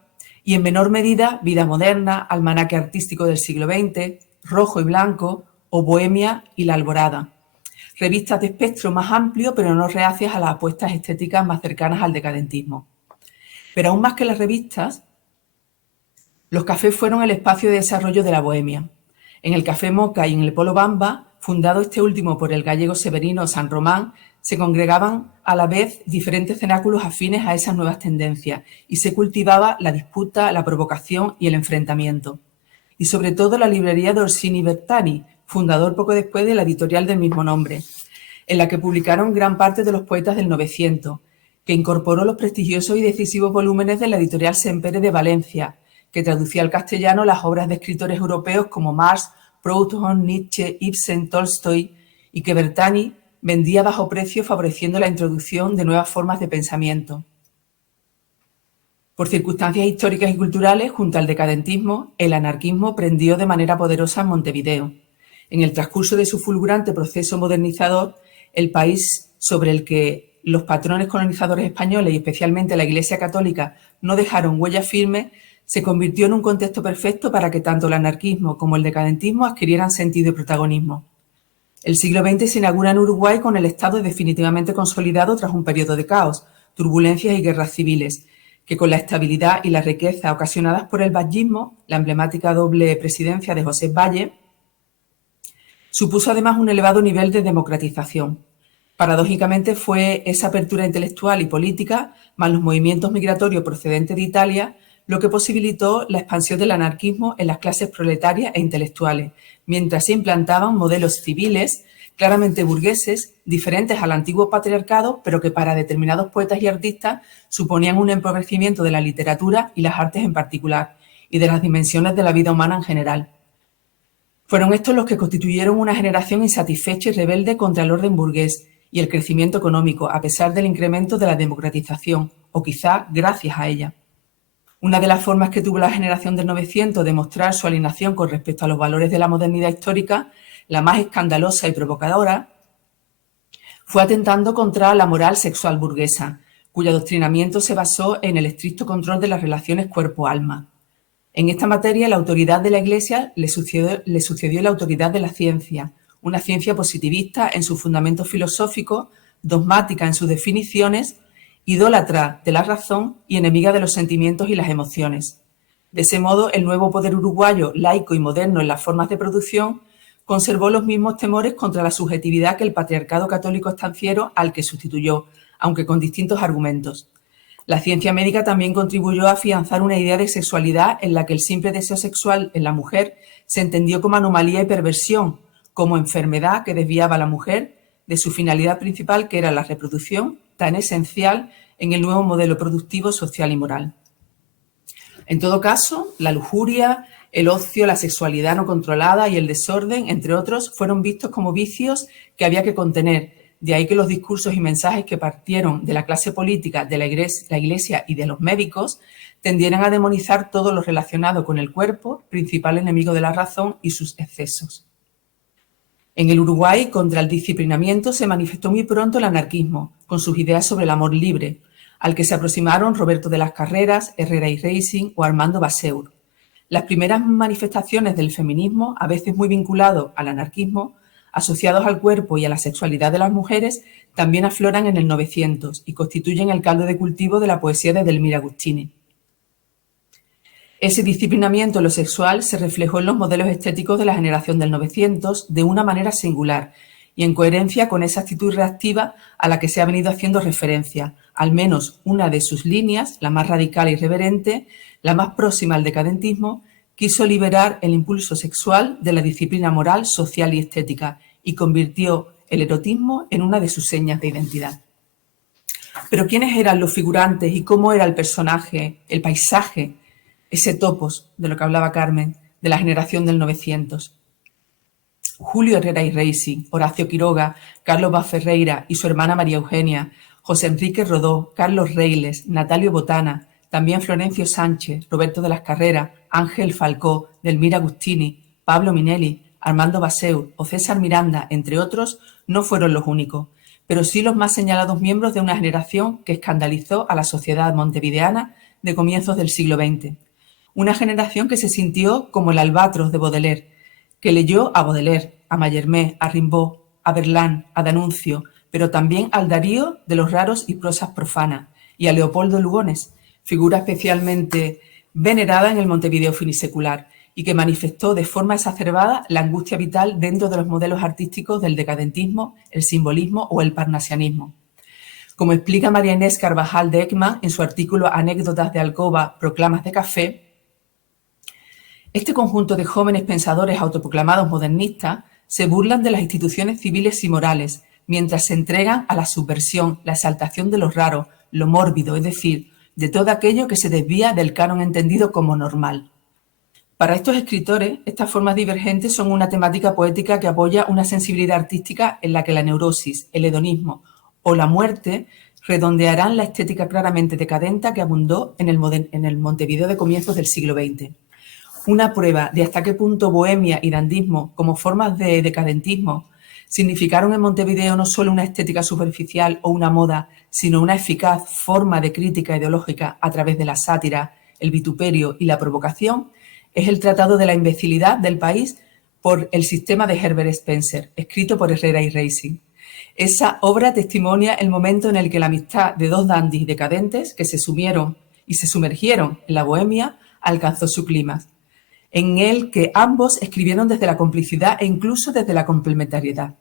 y en menor medida Vida Moderna, Almanaque Artístico del siglo XX, Rojo y Blanco o Bohemia y La Alborada. Revistas de espectro más amplio, pero no reacias a las apuestas estéticas más cercanas al decadentismo. Pero aún más que las revistas, los cafés fueron el espacio de desarrollo de la bohemia. En el Café Moca y en el Polo Bamba, fundado este último por el gallego Severino San Román, se congregaban a la vez diferentes cenáculos afines a esas nuevas tendencias y se cultivaba la disputa, la provocación y el enfrentamiento. Y sobre todo la librería de Orsini Bertani, fundador poco después de la editorial del mismo nombre, en la que publicaron gran parte de los poetas del Novecientos, que incorporó los prestigiosos y decisivos volúmenes de la editorial Sempere de Valencia, que traducía al castellano las obras de escritores europeos como Marx, Proudhon, Nietzsche, Ibsen, Tolstoy, y que Bertani vendía a bajo precio favoreciendo la introducción de nuevas formas de pensamiento. Por circunstancias históricas y culturales, junto al decadentismo, el anarquismo prendió de manera poderosa en Montevideo. En el transcurso de su fulgurante proceso modernizador, el país sobre el que los patrones colonizadores españoles y especialmente la Iglesia Católica no dejaron huella firme, se convirtió en un contexto perfecto para que tanto el anarquismo como el decadentismo adquirieran sentido y protagonismo. El siglo XX se inaugura en Uruguay con el Estado definitivamente consolidado tras un periodo de caos, turbulencias y guerras civiles, que con la estabilidad y la riqueza ocasionadas por el vallismo, la emblemática doble presidencia de José Valle, supuso además un elevado nivel de democratización. Paradójicamente fue esa apertura intelectual y política, más los movimientos migratorios procedentes de Italia, lo que posibilitó la expansión del anarquismo en las clases proletarias e intelectuales, mientras se implantaban modelos civiles claramente burgueses, diferentes al antiguo patriarcado, pero que para determinados poetas y artistas suponían un empobrecimiento de la literatura y las artes en particular, y de las dimensiones de la vida humana en general. Fueron estos los que constituyeron una generación insatisfecha y rebelde contra el orden burgués y el crecimiento económico, a pesar del incremento de la democratización, o quizá gracias a ella. Una de las formas que tuvo la generación del 900 de mostrar su alienación con respecto a los valores de la modernidad histórica, la más escandalosa y provocadora, fue atentando contra la moral sexual burguesa, cuyo adoctrinamiento se basó en el estricto control de las relaciones cuerpo-alma. En esta materia, la autoridad de la Iglesia le sucedió la autoridad de la ciencia, una ciencia positivista en su fundamento filosófico, dogmática en sus definiciones, idólatra de la razón y enemiga de los sentimientos y las emociones. De ese modo, el nuevo poder uruguayo, laico y moderno en las formas de producción, conservó los mismos temores contra la subjetividad que el patriarcado católico estanciero al que sustituyó, aunque con distintos argumentos. La ciencia médica también contribuyó a afianzar una idea de sexualidad en la que el simple deseo sexual en la mujer se entendió como anomalía y perversión, como enfermedad que desviaba a la mujer de su finalidad principal, que era la reproducción, tan esencial en el nuevo modelo productivo, social y moral. En todo caso, la lujuria, el ocio, la sexualidad no controlada y el desorden, entre otros, fueron vistos como vicios que había que contener. De ahí que los discursos y mensajes que partieron de la clase política, de la Iglesia y de los médicos tendieran a demonizar todo lo relacionado con el cuerpo, principal enemigo de la razón, y sus excesos. En el Uruguay, contra el disciplinamiento, se manifestó muy pronto el anarquismo, con sus ideas sobre el amor libre, al que se aproximaron Roberto de las Carreras, Herrera y Racing o Armando Baseur. Las primeras manifestaciones del feminismo, a veces muy vinculados al anarquismo, asociados al cuerpo y a la sexualidad de las mujeres, también afloran en el 900 y constituyen el caldo de cultivo de la poesía de Edelmira Agustini. Ese disciplinamiento en lo sexual se reflejó en los modelos estéticos de la generación del 900 de una manera singular y en coherencia con esa actitud reactiva a la que se ha venido haciendo referencia. Al menos una de sus líneas, la más radical y irreverente, la más próxima al decadentismo, quiso liberar el impulso sexual de la disciplina moral, social y estética y convirtió el erotismo en una de sus señas de identidad. Pero ¿quiénes eran los figurantes y cómo era el personaje, el paisaje, ese topos de lo que hablaba Carmen, de la generación del 900? Julio Herrera y Racing, Horacio Quiroga, Carlos Bas Ferreira y su hermana María Eugenia, José Enrique Rodó, Carlos Reiles, Natalio Botana, también Florencio Sánchez, Roberto de las Carreras, Ángel Falcó, Delmira Agustini, Pablo Minelli, Armando Baseu o César Miranda, entre otros, no fueron los únicos, pero sí los más señalados miembros de una generación que escandalizó a la sociedad montevideana de comienzos del siglo XX. Una generación que se sintió como el albatros de Baudelaire, que leyó a Baudelaire, a Mallarmé, a Rimbaud, a Verlaine, a D'Annunzio, pero también al Darío de los raros y prosas profanas, y a Leopoldo Lugones, figura especialmente venerada en el Montevideo finisecular y que manifestó de forma exacerbada la angustia vital dentro de los modelos artísticos del decadentismo, el simbolismo o el parnasianismo. Como explica María Inés Carvajal de Ekman en su artículo Anécdotas de alcoba, proclamas de café, este conjunto de jóvenes pensadores autoproclamados modernistas se burlan de las instituciones civiles y morales, mientras se entregan a la subversión, la exaltación de lo raro, lo mórbido, es decir, de todo aquello que se desvía del canon entendido como normal. Para estos escritores, estas formas divergentes son una temática poética que apoya una sensibilidad artística en la que la neurosis, el hedonismo o la muerte redondearán la estética claramente decadente que abundó en el Montevideo de comienzos del siglo XX. Una prueba de hasta qué punto bohemia y dandismo, como formas de decadentismo, significaron en Montevideo no solo una estética superficial o una moda, sino una eficaz forma de crítica ideológica a través de la sátira, el vituperio y la provocación, es el Tratado de la imbecilidad del país por el sistema de Herbert Spencer, escrito por Herrera y Racing. Esa obra testimonia el momento en el que la amistad de dos dandis decadentes que se sumieron y se sumergieron en la bohemia alcanzó su clímax, en el que ambos escribieron desde la complicidad e incluso desde la complementariedad.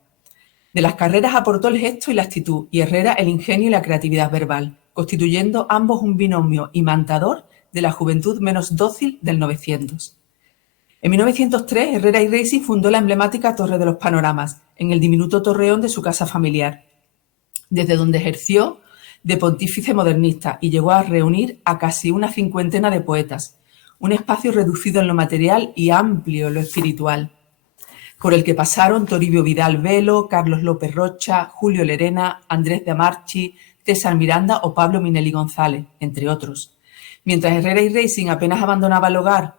De las Carreras aportó el gesto y la actitud, y Herrera el ingenio y la creatividad verbal, constituyendo ambos un binomio imantador de la juventud menos dócil del 900. En 1903, Herrera y Racing fundó la emblemática Torre de los Panoramas, en el diminuto torreón de su casa familiar, desde donde ejerció de pontífice modernista y llegó a reunir a casi una cincuentena de poetas, un espacio reducido en lo material y amplio en lo espiritual, por el que pasaron Toribio Vidal Velo, Carlos López Rocha, Julio Lerena, Andrés de Amarchi, César Miranda o Pablo Minelli González, entre otros. Mientras Herrera y Racing apenas abandonaba el hogar,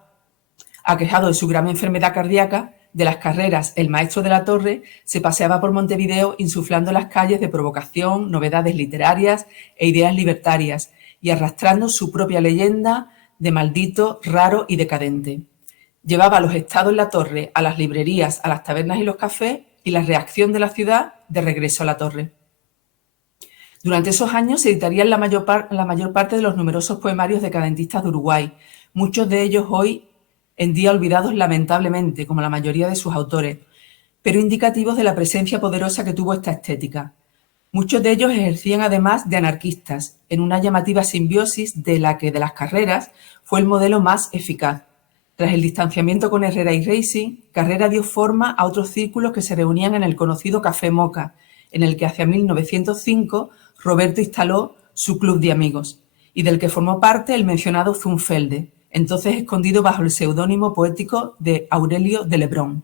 aquejado de su grave enfermedad cardíaca, de las Carreras, el maestro de la Torre, se paseaba por Montevideo insuflando las calles de provocación, novedades literarias e ideas libertarias, y arrastrando su propia leyenda de maldito, raro y decadente. Llevaba a los estados en la Torre, a las librerías, a las tabernas y los cafés, y la reacción de la ciudad de regreso a la Torre. Durante esos años se editarían la mayor parte de los numerosos poemarios decadentistas de Uruguay, muchos de ellos hoy en día olvidados lamentablemente, como la mayoría de sus autores, pero indicativos de la presencia poderosa que tuvo esta estética. Muchos de ellos ejercían además de anarquistas, en una llamativa simbiosis de la que de las Carreras fue el modelo más eficaz. Tras el distanciamiento con Herrera y Racing, Carrera dio forma a otros círculos que se reunían en el conocido Café Moca, en el que hacia 1905 Roberto instaló su club de amigos, y del que formó parte el mencionado Zunfelde, entonces escondido bajo el seudónimo poético de Aurelio de Lebrón.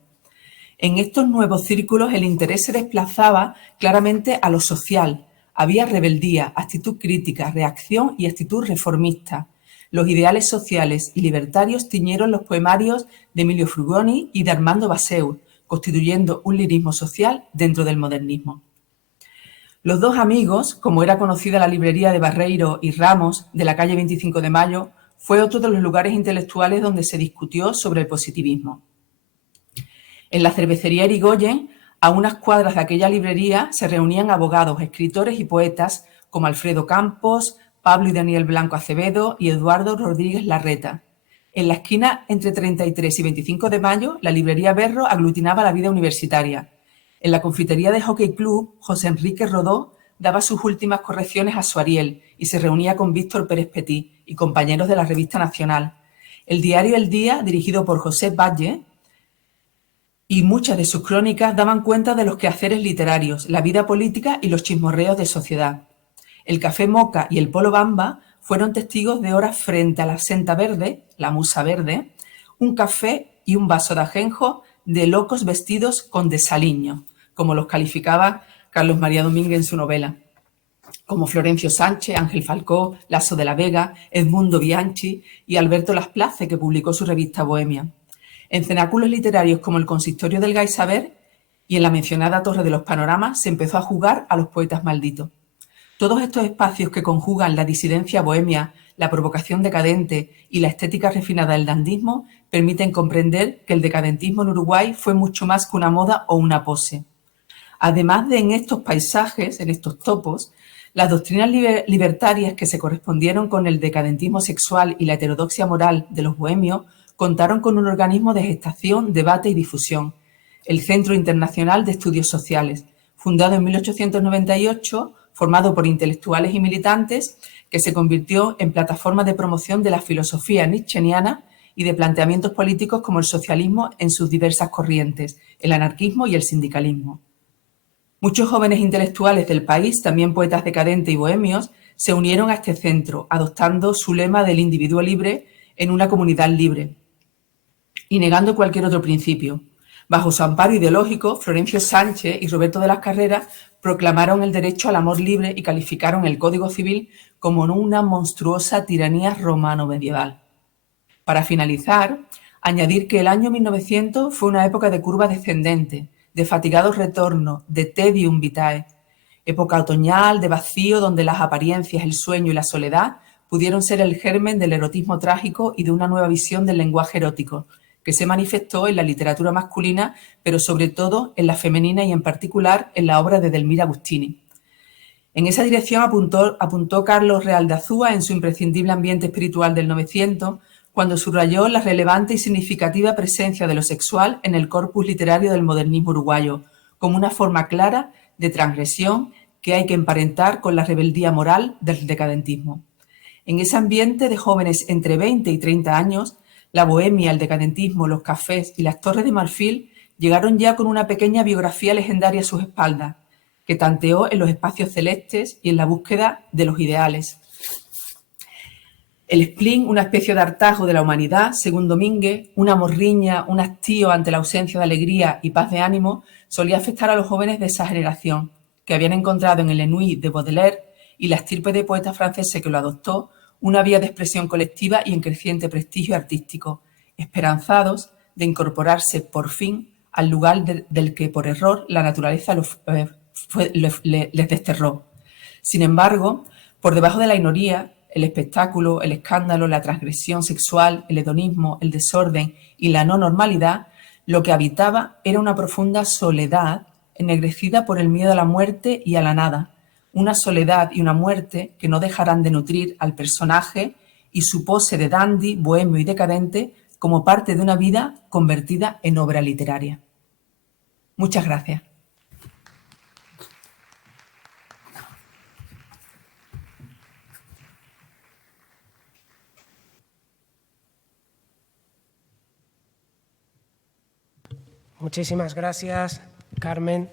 En estos nuevos círculos el interés se desplazaba claramente a lo social. Había rebeldía, actitud crítica, reacción y actitud reformista. Los ideales sociales y libertarios tiñeron los poemarios de Emilio Frugoni y de Armando Baseu, constituyendo un lirismo social dentro del modernismo. Los dos amigos, como era conocida la librería de Barreiro y Ramos de la calle 25 de Mayo, fue otro de los lugares intelectuales donde se discutió sobre el positivismo. En la cervecería Irigoyen, a unas cuadras de aquella librería, se reunían abogados, escritores y poetas como Alfredo Campos, Pablo y Daniel Blanco Acevedo y Eduardo Rodríguez Larreta. En la esquina entre 33 y 25 de Mayo, la librería Berro aglutinaba la vida universitaria. En la confitería de Jockey Club, José Enrique Rodó daba sus últimas correcciones a su Ariel y se reunía con Víctor Pérez Petit y compañeros de la Revista Nacional. El diario El Día, dirigido por José Valle, y muchas de sus crónicas daban cuenta de los quehaceres literarios, la vida política y los chismorreos de sociedad. El Café Moca y el Polo Bamba fueron testigos de horas frente a la Senta Verde, la Musa Verde, un café y un vaso de ajenjo de locos vestidos con desaliño, como los calificaba Carlos María Domínguez en su novela. como Florencio Sánchez, Ángel Falcó, Lasso de la Vega, Edmundo Bianchi y Alberto Lasplace, que publicó su revista Bohemia. En cenáculos literarios como el Consistorio del Gai Saber y en la mencionada Torre de los Panoramas se empezó a jugar a los poetas malditos. Todos estos espacios que conjugan la disidencia bohemia, la provocación decadente y la estética refinada del dandismo permiten comprender que el decadentismo en Uruguay fue mucho más que una moda o una pose. Además de en estos paisajes, en estos topos, las doctrinas libertarias que se correspondieron con el decadentismo sexual y la heterodoxia moral de los bohemios contaron con un organismo de gestación, debate y difusión, el Centro Internacional de Estudios Sociales, fundado en 1898, formado por intelectuales y militantes, que se convirtió en plataforma de promoción de la filosofía nietzscheana y de planteamientos políticos como el socialismo en sus diversas corrientes, el anarquismo y el sindicalismo. Muchos jóvenes intelectuales del país, también poetas decadentes y bohemios, se unieron a este centro, adoptando su lema del individuo libre en una comunidad libre y negando cualquier otro principio. Bajo su amparo ideológico, Florencio Sánchez y Roberto de las Carreras proclamaron el derecho al amor libre y calificaron el Código Civil como una monstruosa tiranía romano-medieval. Para finalizar, añadir que el año 1900 fue una época de curva descendente, de fatigados retornos, de tedium vitae, época otoñal de vacío donde las apariencias, el sueño y la soledad pudieron ser el germen del erotismo trágico y de una nueva visión del lenguaje erótico, que se manifestó en la literatura masculina, pero sobre todo en la femenina y en particular en la obra de Delmira Agustini. En esa dirección apuntó Carlos Real de Azúa en su imprescindible ambiente espiritual del 900, cuando subrayó la relevante y significativa presencia de lo sexual en el corpus literario del modernismo uruguayo, como una forma clara de transgresión que hay que emparentar con la rebeldía moral del decadentismo. En ese ambiente de jóvenes entre 20 y 30 años, la bohemia, el decadentismo, los cafés y las torres de marfil llegaron ya con una pequeña biografía legendaria a sus espaldas, que tanteó en los espacios celestes y en la búsqueda de los ideales. El spleen, una especie de hartazgo de la humanidad, según Domínguez, una morriña, un hastío ante la ausencia de alegría y paz de ánimo, solía afectar a los jóvenes de esa generación, que habían encontrado en el Ennui de Baudelaire y la estirpe de poetas franceses que lo adoptó una vía de expresión colectiva y en creciente prestigio artístico, esperanzados de incorporarse por fin al lugar del que por error la naturaleza les desterró. Sin embargo, por debajo de la inoría, el espectáculo, el escándalo, la transgresión sexual, el hedonismo, el desorden y la no normalidad, lo que habitaba era una profunda soledad ennegrecida por el miedo a la muerte y a la nada, una soledad y una muerte que no dejarán de nutrir al personaje y su pose de dandy, bohemio y decadente como parte de una vida convertida en obra literaria. Muchas gracias. Muchísimas gracias, Carmen.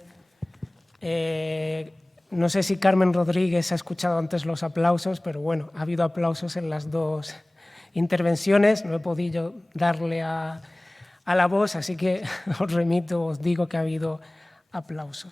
No sé si Carmen Rodríguez ha escuchado antes los aplausos, pero bueno, ha habido aplausos en las dos intervenciones. No he podido darle a la voz, así que os remito, os digo que ha habido aplausos.